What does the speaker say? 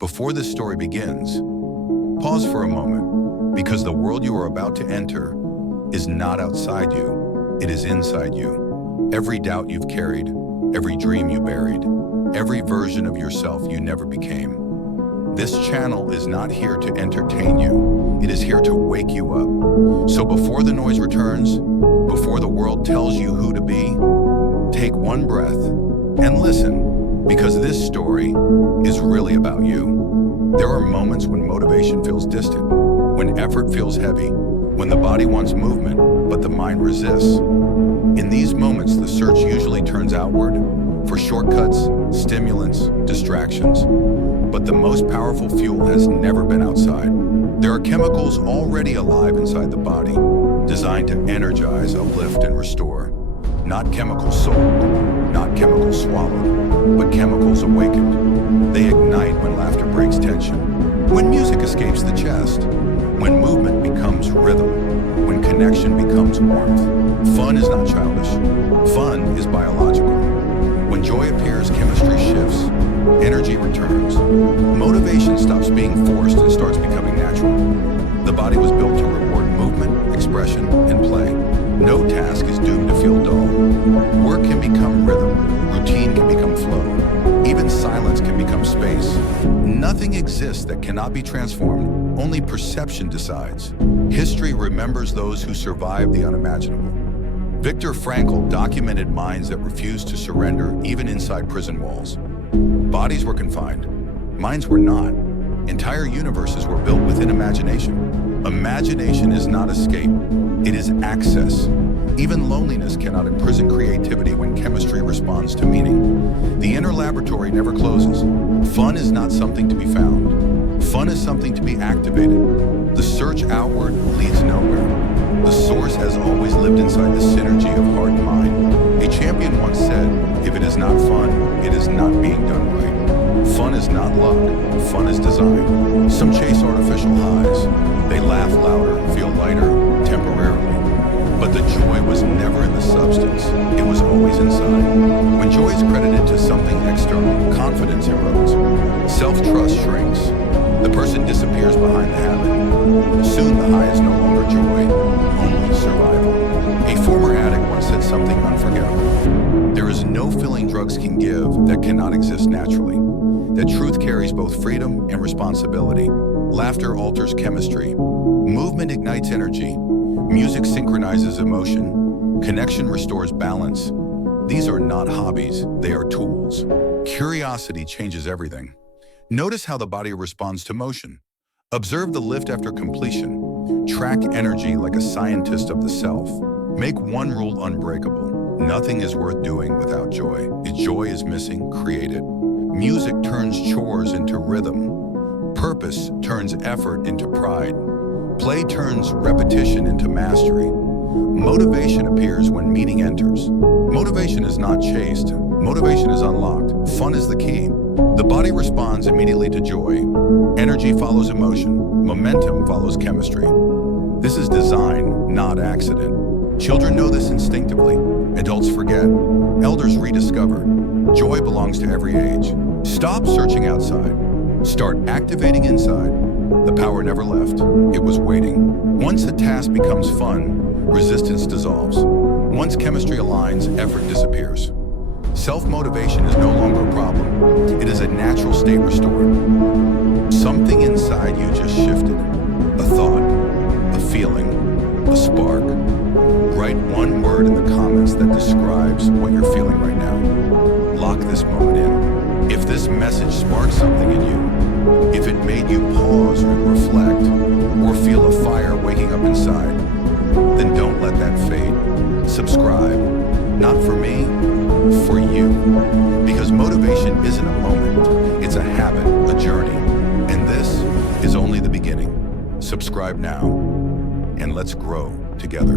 Before this story begins, pause for a moment, because the world you are about to enter is not outside you, it is inside you. Every doubt you've carried, every dream you buried, every version of yourself you never became. This channel is not here to entertain you, it is here to wake you up. So before the noise returns, before the world tells you who to be, take one breath and listen, because this story is really about you. There are moments when motivation feels distant, when effort feels heavy, when the body wants movement, but the mind resists. In these moments, the search usually turns outward for shortcuts, stimulants, distractions. But the most powerful fuel has never been outside. There are chemicals already alive inside the body, designed to energize, uplift, and restore. Not chemicals sold, not chemicals swallowed, but chemicals awakened. They ignite when laughter breaks tension, when music escapes the chest, when movement becomes rhythm, when connection becomes warmth. Fun is not childish. Fun is biological. When joy appears, chemistry shifts, energy returns. Motivation stops being forced and starts becoming natural. The body was built to reward movement, expression, and play. No task is doomed to feel dull. Work can become rhythm, routine can become flow, even silence can become space. Nothing exists that cannot be transformed, only perception decides. History remembers those who survived the unimaginable. Viktor Frankl documented minds that refused to surrender even inside prison walls. Bodies were confined, minds were not. Entire universes were built within imagination. Imagination is not escape, it is access. Even loneliness cannot imprison creativity when chemistry responds to meaning. The inner laboratory never closes. Fun is not something to be found. Fun is something to be activated. The search outward leads nowhere. The source has always lived inside the synergy of heart and mind. A champion once said, if it is not fun, it is not being done right. Fun is not luck, fun is design. Some chase artificial highs. They laugh louder, feel lighter, temporarily. But the joy was never in the substance, it was always inside. When joy is credited to something external, confidence erodes. Self-trust shrinks. The person disappears behind the habit. Soon the high is no longer joy, only survival. A former addict once said something unforgettable. There is no feeling drugs can give that cannot exist naturally. That truth carries both freedom and responsibility. Laughter alters chemistry. Movement ignites energy. Music synchronizes emotion. Connection restores balance. These are not hobbies, they are tools. Curiosity changes everything. Notice how the body responds to motion. Observe the lift after completion. Track energy like a scientist of the self. Make one rule unbreakable. Nothing is worth doing without joy. If joy is missing, create it. Music turns chores into rhythm. Purpose turns effort into pride. Play turns repetition into mastery. Motivation appears when meaning enters. Motivation is not chased. Motivation is unlocked. Fun is the key. The body responds immediately to joy. Energy follows emotion. Momentum follows chemistry. This is design, not accident. Children know this instinctively. Adults forget. Elders rediscover. Joy belongs to every age. Stop searching outside. Start activating inside. The power never left. It was waiting. Once a task becomes fun, resistance dissolves. Once chemistry aligns, effort disappears. Self-motivation is no longer a problem. It is a natural state restored. Something inside you just shifted. A thought, a feeling, a spark. Write one word in the comments that describes what you're feeling right now. Lock this moment in. If this message sparks something in you, if it made you pause or reflect, or feel a fire waking up inside, then don't let that fade. Subscribe, not for me, for you. Because motivation isn't a moment, it's a habit, a journey. And this is only the beginning. Subscribe now, and let's grow together.